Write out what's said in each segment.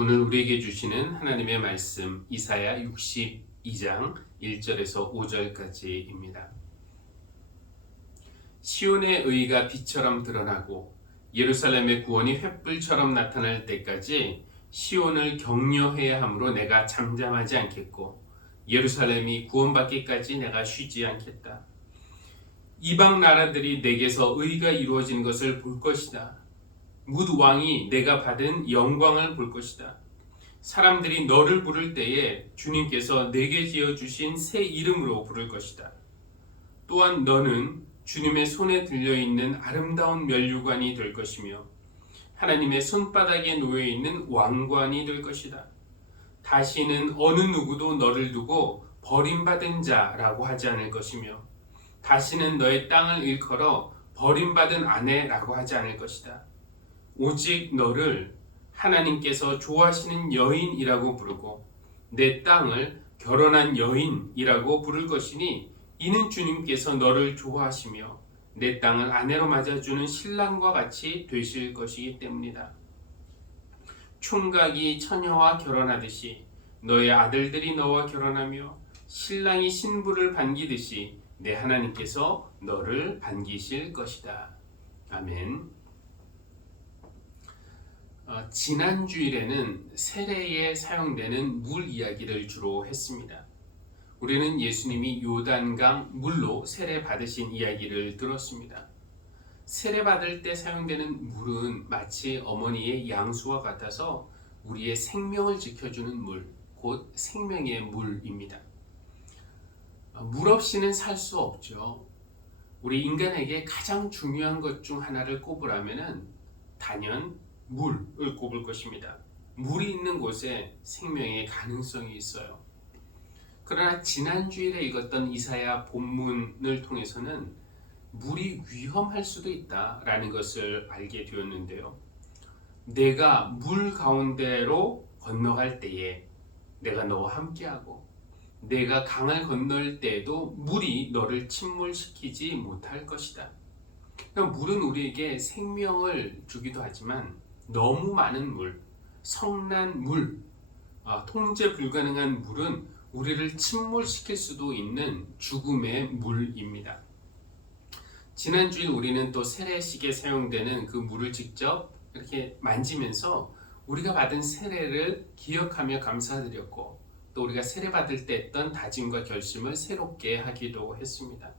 오늘 우리에게 주시는 하나님의 말씀 이사야 62장 1절에서 5절까지입니다. 시온의 의가 빛처럼 드러나고 예루살렘의 구원이 횃불처럼 나타날 때까지 시온을 격려해야 하므로 내가 잠잠하지 않겠고 예루살렘이 구원받기까지 내가 쉬지 않겠다. 이방 나라들이 내게서 의가 이루어진 것을 볼 것이다. 뭇 왕이 내가 받은 영광을 볼 것이다. 사람들이 너를 부를 때에 주님께서 내게 지어주신 새 이름으로 부를 것이다. 또한 너는 주님의 손에 들려있는 아름다운 면류관이 될 것이며 하나님의 손바닥에 놓여있는 왕관이 될 것이다. 다시는 어느 누구도 너를 두고 버림받은 자라고 하지 않을 것이며 다시는 너의 땅을 일컬어 버림받은 아내라고 하지 않을 것이다. 오직 너를 하나님께서 좋아하시는 여인이라고 부르고 내 땅을 결혼한 여인이라고 부를 것이니 이는 주님께서 너를 좋아하시며 내 땅을 아내로 맞아주는 신랑과 같이 되실 것이기 때문이다. 총각이 처녀와 결혼하듯이 너의 아들들이 너와 결혼하며 신랑이 신부를 반기듯이 내 하나님께서 너를 반기실 것이다. 아멘. 지난 주일에는 세례에 사용되는 물 이야기를 주로 했습니다. 우리는 예수님이 요단강 물로 세례 받으신 이야기를 들었습니다. 세례 받을 때 사용되는 물은 마치 어머니의 양수와 같아서 우리의 생명을 지켜주는 물, 곧 생명의 물입니다. 물 없이는 살 수 없죠. 우리 인간에게 가장 중요한 것 중 하나를 꼽으라면 단연 물을 꼽을 것입니다. 물이 있는 곳에 생명의 가능성이 있어요. 그러나 지난 주일에 읽었던 이사야 본문을 통해서는 물이 위험할 수도 있다라는 것을 알게 되었는데요. 내가 물 가운데로 건너갈 때에 내가 너와 함께하고 내가 강을 건널 때에도 물이 너를 침몰시키지 못할 것이다. 그러니까 물은 우리에게 생명을 주기도 하지만 너무 많은 물, 성난 물, 통제 불가능한 물은 우리를 침몰시킬 수도 있는 죽음의 물입니다. 지난주에 우리는 또 세례식에 사용되는 그 물을 직접 이렇게 만지면서 우리가 받은 세례를 기억하며 감사드렸고 또 우리가 세례 받을 때 했던 다짐과 결심을 새롭게 하기도 했습니다.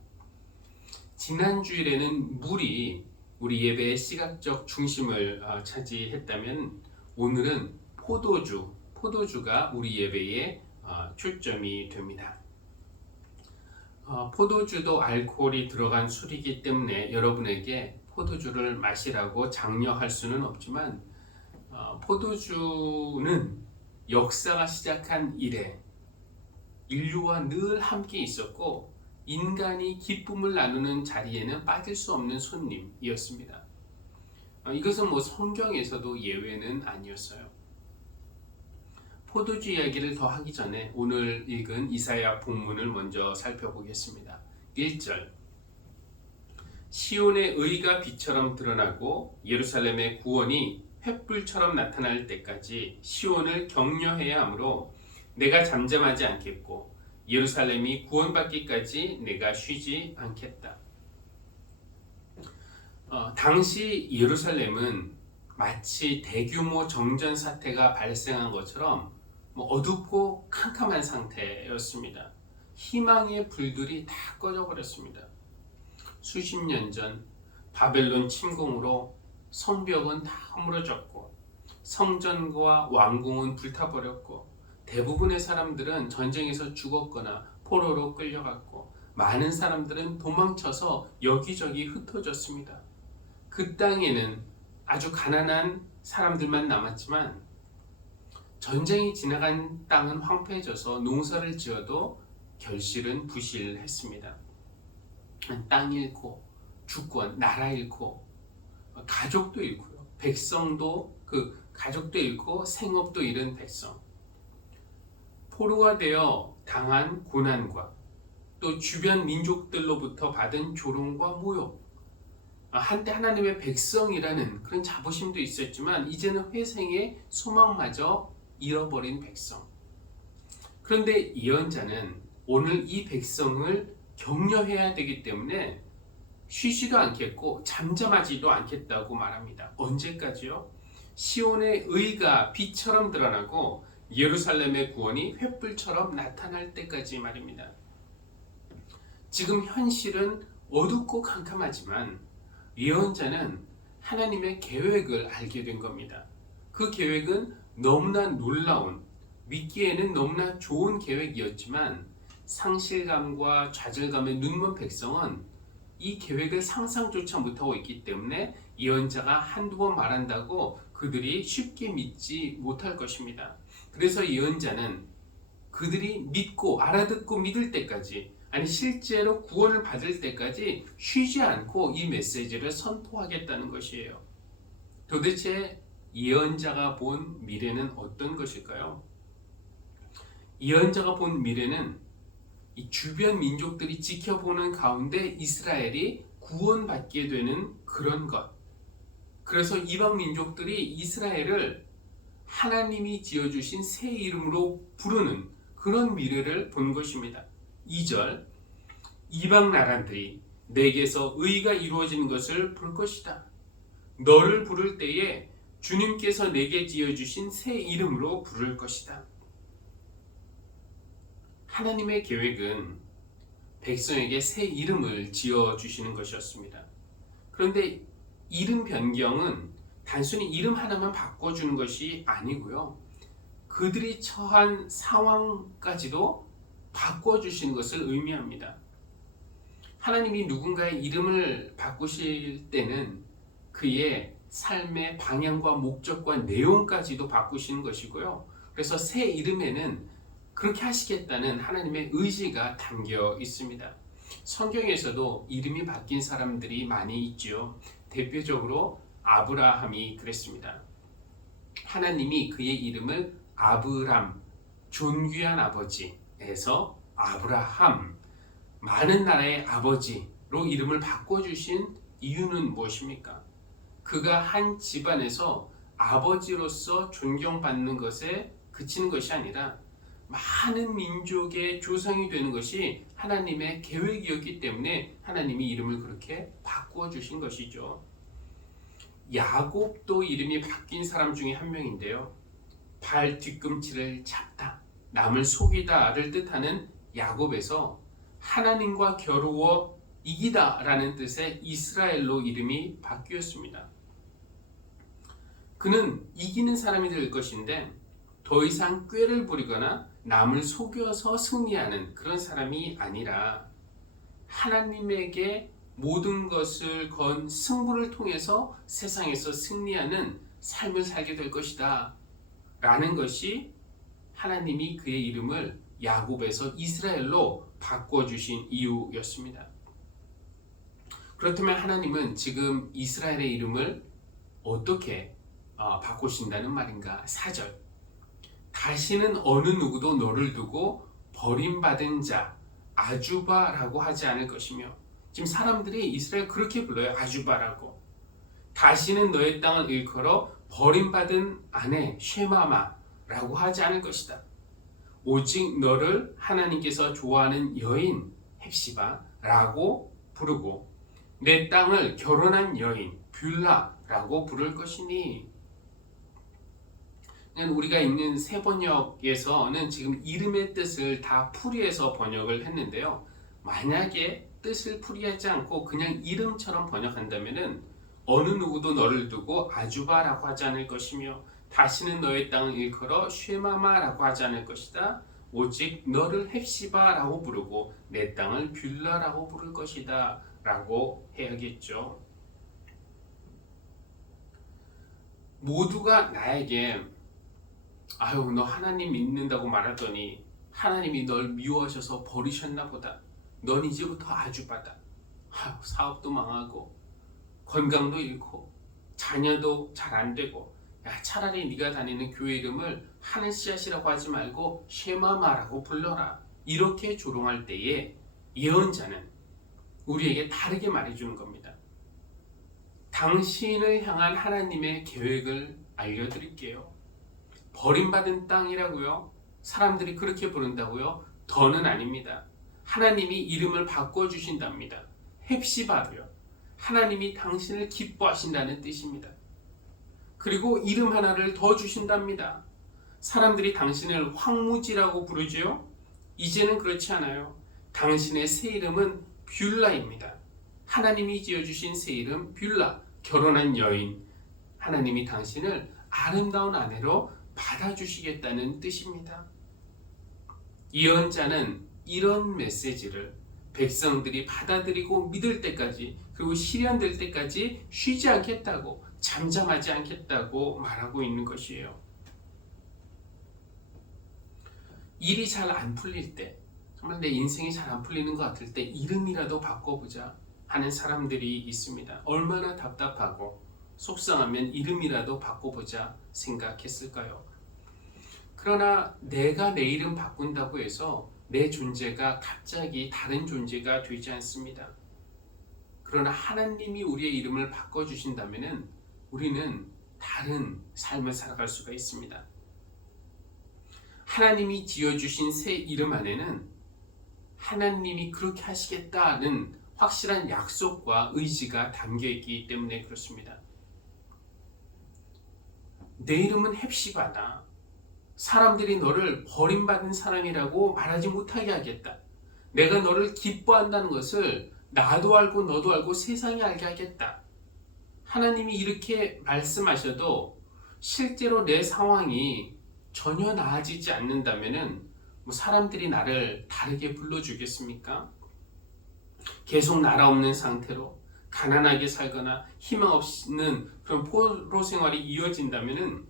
지난 주일에는 물이 우리 예배의 시각적 중심을 차지했다면 오늘은 포도주가 우리 예배의 초점이 됩니다. 포도주도 알코올이 들어간 술이기 때문에 여러분에게 포도주를 마시라고 장려할 수는 없지만 포도주는 역사가 시작한 이래 인류와 늘 함께 있었고 인간이 기쁨을 나누는 자리에는 빠질 수 없는 손님이었습니다. 이것은 성경에서도 예외는 아니었어요. 포도주 이야기를 더 하기 전에 오늘 읽은 이사야 본문을 먼저 살펴보겠습니다. 1절 시온의 의가 빛처럼 드러나고 예루살렘의 구원이 횃불처럼 나타날 때까지 시온을 격려해야 하므로 내가 잠잠하지 않겠고 예루살렘이 구원받기까지 내가 쉬지 않겠다. 당시 예루살렘은 마치 대규모 정전 사태가 발생한 것처럼 어둡고 캄캄한 상태였습니다. 희망의 불들이 다 꺼져버렸습니다. 수십 년 전 바벨론 침공으로 성벽은 다 허물어졌고 성전과 왕궁은 불타버렸고 대부분의 사람들은 전쟁에서 죽었거나 포로로 끌려갔고 많은 사람들은 도망쳐서 여기저기 흩어졌습니다. 그 땅에는 아주 가난한 사람들만 남았지만 전쟁이 지나간 땅은 황폐해져서 농사를 지어도 결실은 부실했습니다. 땅 잃고 주권, 나라 잃고 가족도 잃고요. 백성도 가족도 잃고 생업도 잃은 백성. 포로가 되어 당한 고난과 또 주변 민족들로부터 받은 조롱과 모욕, 한때 하나님의 백성이라는 그런 자부심도 있었지만 이제는 회생의 소망마저 잃어버린 백성. 그런데 예언자는 오늘 이 백성을 격려해야 되기 때문에 쉬지도 않겠고 잠잠하지도 않겠다고 말합니다. 언제까지요? 시온의 의가 빛처럼 드러나고 예루살렘의 구원이 횃불처럼 나타날 때까지 말입니다. 지금 현실은 어둡고 캄캄하지만 예언자는 하나님의 계획을 알게 된 겁니다. 그 계획은 너무나 놀라운, 믿기에는 너무나 좋은 계획이었지만 상실감과 좌절감에 눈먼 백성은 이 계획을 상상조차 못하고 있기 때문에 예언자가 한두 번 말한다고 그들이 쉽게 믿지 못할 것입니다. 그래서 예언자는 그들이 믿고 알아듣고 믿을 때까지, 아니 실제로 구원을 받을 때까지 쉬지 않고 이 메시지를 선포하겠다는 것이에요. 도대체 예언자가 본 미래는 어떤 것일까요? 예언자가 본 미래는 이 주변 민족들이 지켜보는 가운데 이스라엘이 구원받게 되는 그런 것. 그래서 이방 민족들이 이스라엘을 하나님이 지어주신 새 이름으로 부르는 그런 미래를 본 것입니다. 2절, 이방 나라들이 내게서 의가 이루어지는 것을 볼 것이다. 너를 부를 때에 주님께서 내게 지어주신 새 이름으로 부를 것이다. 하나님의 계획은 백성에게 새 이름을 지어주시는 것이었습니다. 그런데 이름 변경은 단순히 이름 하나만 바꿔주는 것이 아니고요. 그들이 처한 상황까지도 바꿔주시는 것을 의미합니다. 하나님이 누군가의 이름을 바꾸실 때는 그의 삶의 방향과 목적과 내용까지도 바꾸시는 것이고요. 그래서 새 이름에는 그렇게 하시겠다는 하나님의 의지가 담겨 있습니다. 성경에서도 이름이 바뀐 사람들이 많이 있죠. 대표적으로 아브라함이 그랬습니다. 하나님이 그의 이름을 아브람, 존귀한 아버지에서 아브라함, 많은 나라의 아버지로 이름을 바꿔주신 이유는 무엇입니까? 그가 한 집안에서 아버지로서 존경받는 것에 그치는 것이 아니라 많은 민족의 조상이 되는 것이 하나님의 계획이었기 때문에 하나님이 이름을 그렇게 바꾸어 주신 것이죠. 야곱도 이름이 바뀐 사람 중에 한 명인데요. 발 뒤꿈치를 잡다, 남을 속이다를 뜻하는 야곱에서 하나님과 겨루어 이기다 라는 뜻의 이스라엘로 이름이 바뀌었습니다. 그는 이기는 사람이 될 것인데 더 이상 꾀를 부리거나 남을 속여서 승리하는 그런 사람이 아니라 하나님에게 모든 것을 건 승부를 통해서 세상에서 승리하는 삶을 살게 될 것이다 라는 것이 하나님이 그의 이름을 야곱에서 이스라엘로 바꿔주신 이유였습니다. 그렇다면 하나님은 지금 이스라엘의 이름을 어떻게 바꾸신다는 말인가? 4절, 다시는 어느 누구도 너를 두고 버림받은 자 아주바라고 하지 않을 것이며, 지금 사람들이 이스라엘 그렇게 불러요. 아주바라고. 다시는 너의 땅을 일컬어 버림받은 아내 쉐마마라고 하지 않을 것이다. 오직 너를 하나님께서 좋아하는 여인 헵시바라고 부르고 내 땅을 결혼한 여인 뷰라라고 부를 것이니. 우리가 읽는 새 번역에서는 지금 이름의 뜻을 다 풀이해서 번역을 했는데요. 만약에 뜻을 풀이하지 않고 그냥 이름처럼 번역한다면 어느 누구도 너를 두고 아주바라고 하지 않을 것이며 다시는 너의 땅을 일컬어 쉐마마라고 하지 않을 것이다. 오직 너를 헵시바라고 부르고 내 땅을 뷰라라고 부를 것이다 라고 해야겠죠. 모두가 나에게 아유 너 하나님 믿는다고 말하더니 하나님이 널 미워하셔서 버리셨나 보다. 넌 이제부터 아주바다. 사업도 망하고 건강도 잃고 자녀도 잘 안 되고, 야 차라리 네가 다니는 교회 이름을 하는 씨앗이라고 하지 말고 쉐마마라고 불러라. 이렇게 조롱할 때에 예언자는 우리에게 다르게 말해주는 겁니다. 당신을 향한 하나님의 계획을 알려드릴게요. 버림받은 땅이라고요? 사람들이 그렇게 부른다고요? 더는 아닙니다. 하나님이 이름을 바꿔주신답니다. 헵시바로요. 하나님이 당신을 기뻐하신다는 뜻입니다. 그리고 이름 하나를 더 주신답니다. 사람들이 당신을 황무지라고 부르지요? 이제는 그렇지 않아요. 당신의 새 이름은 뷸라입니다. 하나님이 지어주신 새 이름 뷸라, 결혼한 여인. 하나님이 당신을 아름다운 아내로 받아주시겠다는 뜻입니다. 예언자는 이런 메시지를 백성들이 받아들이고 믿을 때까지, 그리고 실현될 때까지 쉬지 않겠다고, 잠잠하지 않겠다고 말하고 있는 것이에요. 일이 잘 안 풀릴 때, 정말 내 인생이 잘 안 풀리는 것 같을 때 이름이라도 바꿔보자 하는 사람들이 있습니다. 얼마나 답답하고 속상하면 이름이라도 바꿔보자 생각했을까요? 그러나 내가 내 이름 바꾼다고 해서 내 존재가 갑자기 다른 존재가 되지 않습니다. 그러나 하나님이 우리의 이름을 바꿔주신다면 우리는 다른 삶을 살아갈 수가 있습니다. 하나님이 지어주신 새 이름 안에는 하나님이 그렇게 하시겠다는 확실한 약속과 의지가 담겨있기 때문에 그렇습니다. 내 이름은 헵시바다. 사람들이 너를 버림받은 사람이라고 말하지 못하게 하겠다. 내가 너를 기뻐한다는 것을 나도 알고 너도 알고 세상이 알게 하겠다. 하나님이 이렇게 말씀하셔도 실제로 내 상황이 전혀 나아지지 않는다면 사람들이 나를 다르게 불러주겠습니까? 계속 나라 없는 상태로 가난하게 살거나 희망 없는 그런 포로 생활이 이어진다면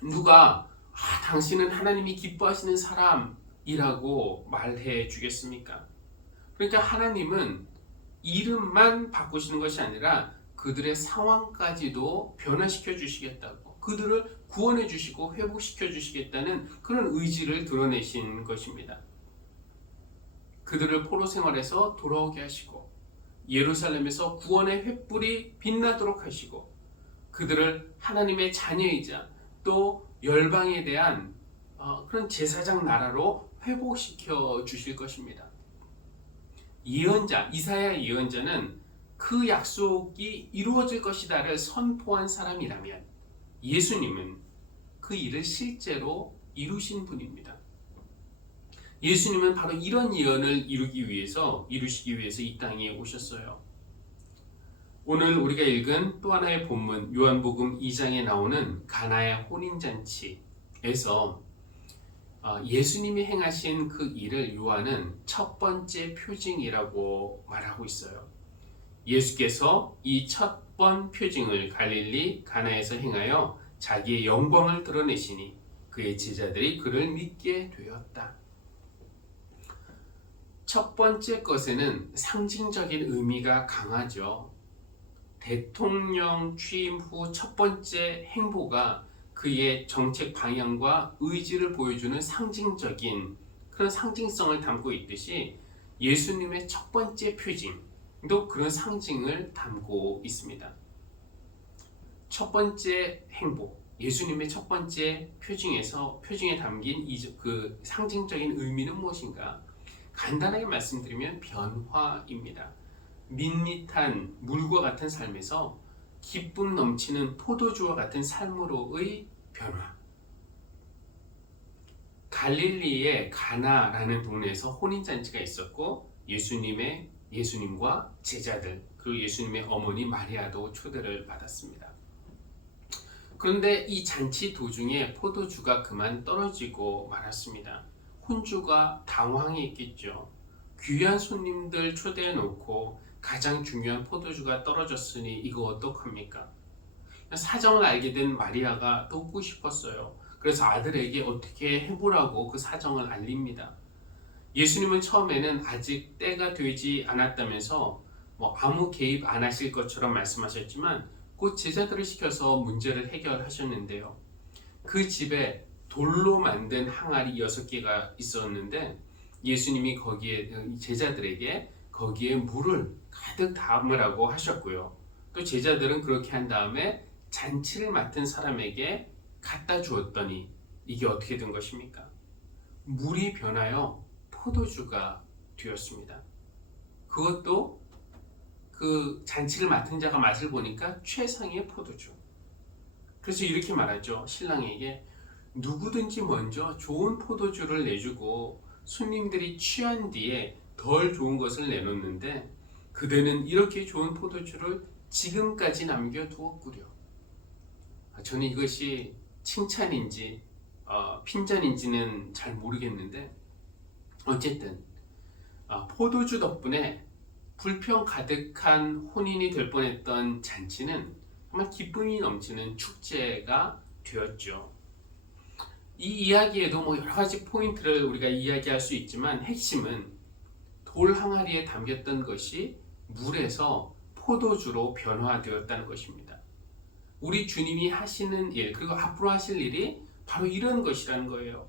누가 당신은 하나님이 기뻐하시는 사람이라고 말해 주겠습니까? 그러니까 하나님은 이름만 바꾸시는 것이 아니라 그들의 상황까지도 변화시켜 주시겠다고, 그들을 구원해 주시고 회복시켜 주시겠다는 그런 의지를 드러내신 것입니다. 그들을 포로 생활에서 돌아오게 하시고 예루살렘에서 구원의 횃불이 빛나도록 하시고 그들을 하나님의 자녀이자 또 열방에 대한 그런 제사장 나라로 회복시켜 주실 것입니다. 예언자, 이사야 예언자는 그 약속이 이루어질 것이다를 선포한 사람이라면 예수님은 그 일을 실제로 이루신 분입니다. 예수님은 바로 이런 예언을 이루시기 위해서 이 땅에 오셨어요. 오늘 우리가 읽은 또 하나의 본문 요한복음 2장에 나오는 가나의 혼인잔치에서 예수님이 행하신 그 일을 요한은 첫 번째 표징이라고 말하고 있어요. 예수께서 이 첫 번 표징을 갈릴리 가나에서 행하여 자기의 영광을 드러내시니 그의 제자들이 그를 믿게 되었다. 첫 번째 것에는 상징적인 의미가 강하죠. 대통령 취임 후 첫 번째 행보가 그의 정책 방향과 의지를 보여주는 상징적인 그런 상징성을 담고 있듯이 예수님의 첫 번째 표징도 그런 상징을 담고 있습니다. 첫 번째 행보, 예수님의 첫 번째 표징에 담긴 그 상징적인 의미는 무엇인가? 간단하게 말씀드리면 변화입니다. 밋밋한 물과 같은 삶에서 기쁨 넘치는 포도주와 같은 삶으로의 변화. 갈릴리의 가나라는 동네에서 혼인잔치가 있었고 예수님과 제자들 그리고 예수님의 어머니 마리아도 초대를 받았습니다. 그런데 이 잔치 도중에 포도주가 그만 떨어지고 말았습니다. 혼주가 당황했겠죠. 귀한 손님들 초대해 놓고 가장 중요한 포도주가 떨어졌으니 이거 어떡합니까? 사정을 알게 된 마리아가 돕고 싶었어요. 그래서 아들에게 어떻게 해보라고 그 사정을 알립니다. 예수님은 처음에는 아직 때가 되지 않았다면서 아무 개입 안 하실 것처럼 말씀하셨지만 곧 제자들을 시켜서 문제를 해결하셨는데요. 그 집에 돌로 만든 항아리 6개가 있었는데 예수님이 거기에 제자들에게 거기에 물을 가득 담으라고 하셨고요. 또 제자들은 그렇게 한 다음에 잔치를 맡은 사람에게 갖다 주었더니 이게 어떻게 된 것입니까? 물이 변하여 포도주가 되었습니다. 그것도 그 잔치를 맡은 자가 맛을 보니까 최상의 포도주. 그래서 이렇게 말하죠. 신랑에게 누구든지 먼저 좋은 포도주를 내주고 손님들이 취한 뒤에 덜 좋은 것을 내놓는데 그대는 이렇게 좋은 포도주를 지금까지 남겨두었구려. 저는 이것이 칭찬인지 핀잔인지는 잘 모르겠는데 어쨌든 포도주 덕분에 불평 가득한 혼인이 될 뻔했던 잔치는 정말 기쁨이 넘치는 축제가 되었죠. 이 이야기에도 여러 가지 포인트를 우리가 이야기할 수 있지만 핵심은 돌 항아리에 담겼던 것이 물에서 포도주로 변화되었다는 것입니다. 우리 주님이 하시는 일, 그리고 앞으로 하실 일이 바로 이런 것이라는 거예요.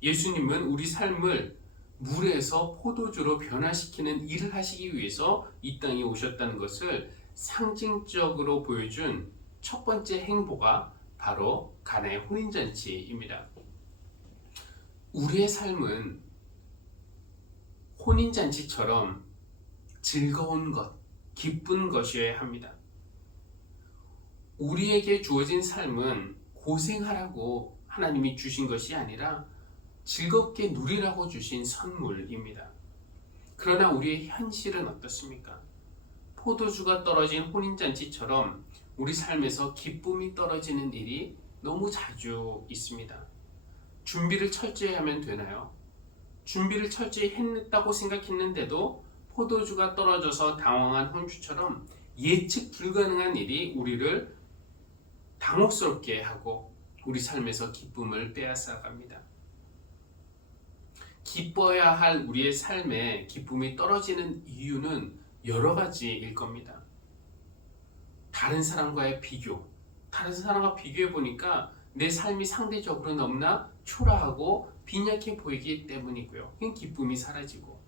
예수님은 우리 삶을 물에서 포도주로 변화시키는 일을 하시기 위해서 이 땅에 오셨다는 것을 상징적으로 보여준 첫 번째 행보가 바로 가나의 혼인잔치입니다. 우리의 삶은 혼인잔치처럼 즐거운 것, 기쁜 것이어야 합니다. 우리에게 주어진 삶은 고생하라고 하나님이 주신 것이 아니라 즐겁게 누리라고 주신 선물입니다. 그러나 우리의 현실은 어떻습니까? 포도주가 떨어진 혼인잔치처럼 우리 삶에서 기쁨이 떨어지는 일이 너무 자주 있습니다. 준비를 철저히 하면 되나요? 준비를 철저히 했다고 생각했는데도 포도주가 떨어져서 당황한 혼주처럼 예측 불가능한 일이 우리를 당혹스럽게 하고 우리 삶에서 기쁨을 빼앗아갑니다. 기뻐야 할 우리의 삶에 기쁨이 떨어지는 이유는 여러 가지일 겁니다. 다른 사람과의 비교, 다른 사람과 비교해 보니까 내 삶이 상대적으로 너무나 초라하고 빈약해 보이기 때문이고요. 기쁨이 사라지고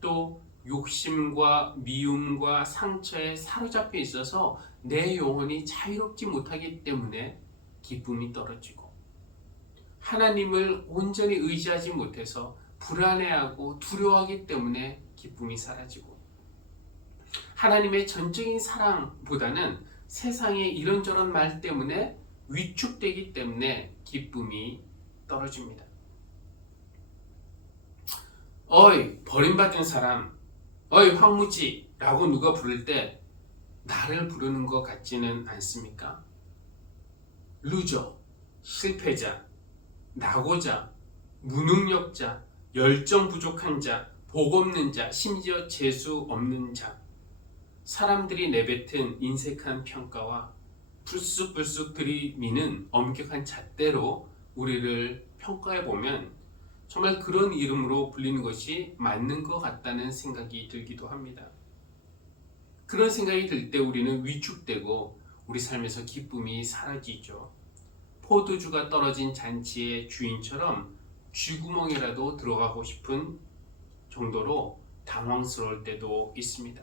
또 욕심과 미움과 상처에 사로잡혀 있어서 내 영혼이 자유롭지 못하기 때문에 기쁨이 떨어지고 하나님을 온전히 의지하지 못해서 불안해하고 두려워하기 때문에 기쁨이 사라지고 하나님의 전적인 사랑보다는 세상의 이런저런 말 때문에 위축되기 때문에 기쁨이 떨어집니다. 어이 버림받은 사람, 어이 황무지 라고 누가 부를 때 나를 부르는 것 같지는 않습니까? 루저, 실패자, 낙오자, 무능력자, 열정 부족한 자, 복 없는 자, 심지어 재수 없는 자, 사람들이 내뱉은 인색한 평가와 불쑥불쑥 들이미는 엄격한 잣대로 우리를 평가해보면 정말 그런 이름으로 불리는 것이 맞는 것 같다는 생각이 들기도 합니다. 그런 생각이 들 때 우리는 위축되고 우리 삶에서 기쁨이 사라지죠. 포도주가 떨어진 잔치의 주인처럼 쥐구멍이라도 들어가고 싶은 정도로 당황스러울 때도 있습니다.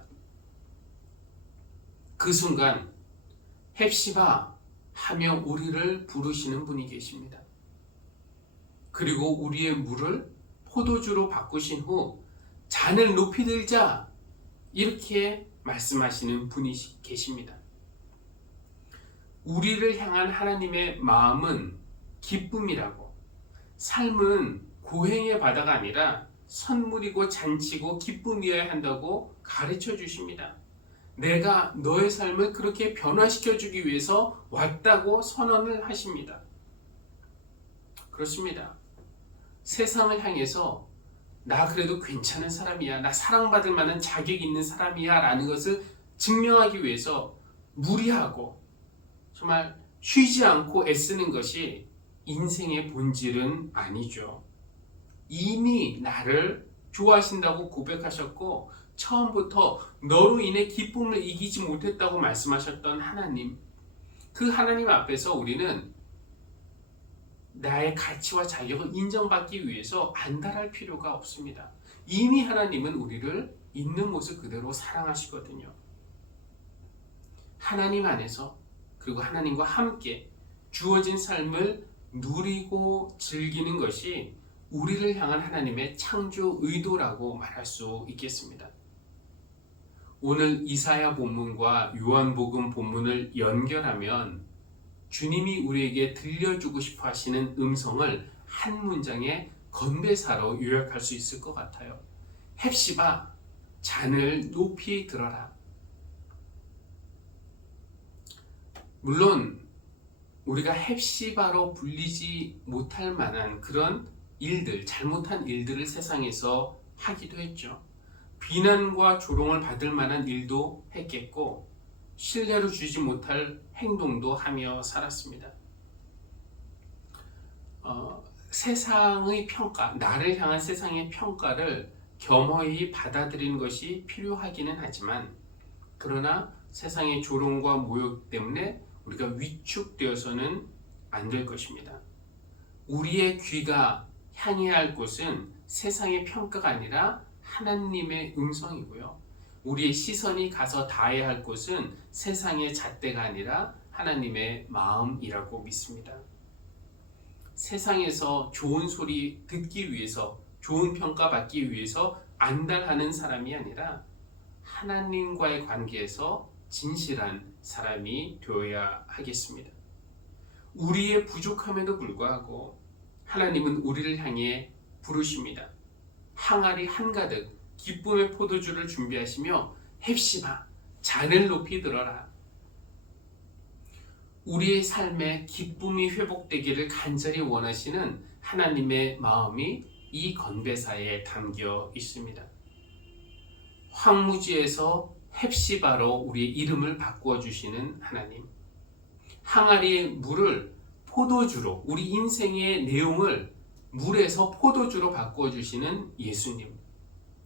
그 순간 헵시바 하며 우리를 부르시는 분이 계십니다. 그리고 우리의 물을 포도주로 바꾸신 후 잔을 높이 들자 이렇게 말씀하시는 분이 계십니다. 우리를 향한 하나님의 마음은 기쁨이라고, 삶은 고행의 바다가 아니라 선물이고 잔치고 기쁨이어야 한다고 가르쳐 주십니다. 내가 너의 삶을 그렇게 변화시켜 주기 위해서 왔다고 선언을 하십니다. 그렇습니다. 세상을 향해서 나 그래도 괜찮은 사람이야, 나 사랑받을 만한 자격이 있는 사람이야 라는 것을 증명하기 위해서 무리하고 정말 쉬지 않고 애쓰는 것이 인생의 본질은 아니죠. 이미 나를 좋아하신다고 고백하셨고 처음부터 너로 인해 기쁨을 이기지 못했다고 말씀하셨던 하나님, 그 하나님 앞에서 우리는 나의 가치와 자격을 인정받기 위해서 안달할 필요가 없습니다. 이미 하나님은 우리를 있는 모습 그대로 사랑하시거든요. 하나님 안에서 그리고 하나님과 함께 주어진 삶을 누리고 즐기는 것이 우리를 향한 하나님의 창조 의도라고 말할 수 있겠습니다. 오늘 이사야 본문과 요한복음 본문을 연결하면 주님이 우리에게 들려주고 싶어 하시는 음성을 한 문장의 건배사로 요약할 수 있을 것 같아요. 헵시바, 잔을 높이 들어라. 물론 우리가 헵시바로 불리지 못할 만한 그런 일들, 잘못한 일들을 세상에서 하기도 했죠. 비난과 조롱을 받을 만한 일도 했겠고 신뢰를 주지 못할 행동도 하며 살았습니다. 세상의 평가, 나를 향한 세상의 평가를 겸허히 받아들이는 것이 필요하기는 하지만 그러나 세상의 조롱과 모욕 때문에 우리가 위축되어서는 안 될 것입니다. 우리의 귀가 향해야 할 곳은 세상의 평가가 아니라 하나님의 음성이고요. 우리의 시선이 가서 닿아야 할 곳은 세상의 잣대가 아니라 하나님의 마음이라고 믿습니다. 세상에서 좋은 소리 듣기 위해서, 좋은 평가 받기 위해서 안달하는 사람이 아니라 하나님과의 관계에서 진실한 사람이 되어야 하겠습니다. 우리의 부족함에도 불구하고 하나님은 우리를 향해 부르십니다. 항아리 한가득 기쁨의 포도주를 준비하시며 헵시바, 잔을 높이 들어라. 우리의 삶에 기쁨이 회복되기를 간절히 원하시는 하나님의 마음이 이 건배사에 담겨 있습니다. 황무지에서 헵시바로 우리의 이름을 바꾸어 주시는 하나님, 항아리의 물을 포도주로, 우리 인생의 내용을 물에서 포도주로 바꾸어 주시는 예수님,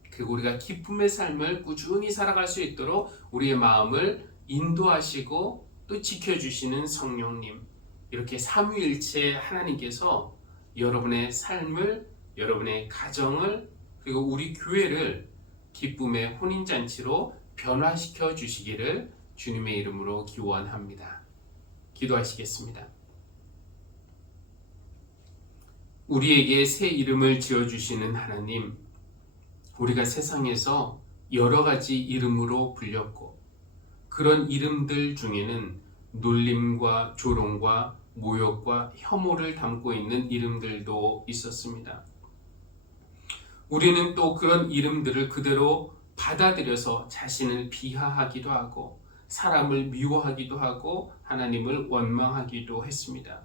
그리고 우리가 기쁨의 삶을 꾸준히 살아갈 수 있도록 우리의 마음을 인도하시고 또 지켜주시는 성령님, 이렇게 삼위일체 하나님께서 여러분의 삶을, 여러분의 가정을, 그리고 우리 교회를 기쁨의 혼인잔치로 변화시켜 주시기를 주님의 이름으로 기원합니다. 기도하시겠습니다. 우리에게 새 이름을 지어주시는 하나님, 우리가 세상에서 여러 가지 이름으로 불렸고 그런 이름들 중에는 놀림과 조롱과 모욕과 혐오를 담고 있는 이름들도 있었습니다. 우리는 또 그런 이름들을 그대로 받아들여서 자신을 비하하기도 하고 사람을 미워하기도 하고 하나님을 원망하기도 했습니다.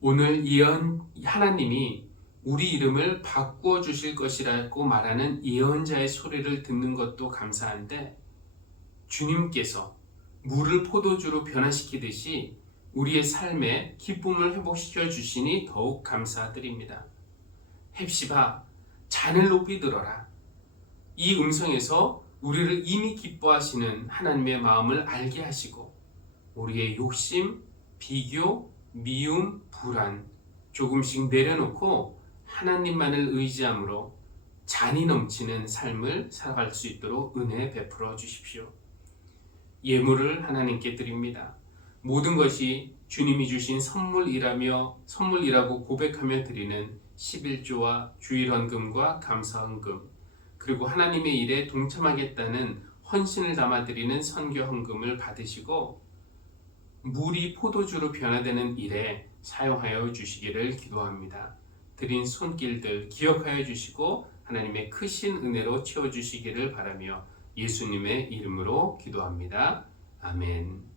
오늘 하나님이 우리 이름을 바꾸어 주실 것이라고 말하는 예언자의 소리를 듣는 것도 감사한데 주님께서 물을 포도주로 변화시키듯이 우리의 삶에 기쁨을 회복시켜 주시니 더욱 감사드립니다. 헵시바, 잔을 높이 들어라. 이 음성에서 우리를 이미 기뻐하시는 하나님의 마음을 알게 하시고 우리의 욕심, 비교, 미움, 불안 조금씩 내려놓고 하나님만을 의지함으로 잔이 넘치는 삶을 살아갈 수 있도록 은혜 베풀어 주십시오. 예물을 하나님께 드립니다. 모든 것이 주님이 주신 선물이라고 고백하며 드리는 11조와 주일헌금과 감사헌금, 그리고 하나님의 일에 동참하겠다는 헌신을 담아 드리는 선교헌금을 받으시고 물이 포도주로 변화되는 일에 사용하여 주시기를 기도합니다. 드린 손길들 기억하여 주시고 하나님의 크신 은혜로 채워주시기를 바라며 예수님의 이름으로 기도합니다. 아멘.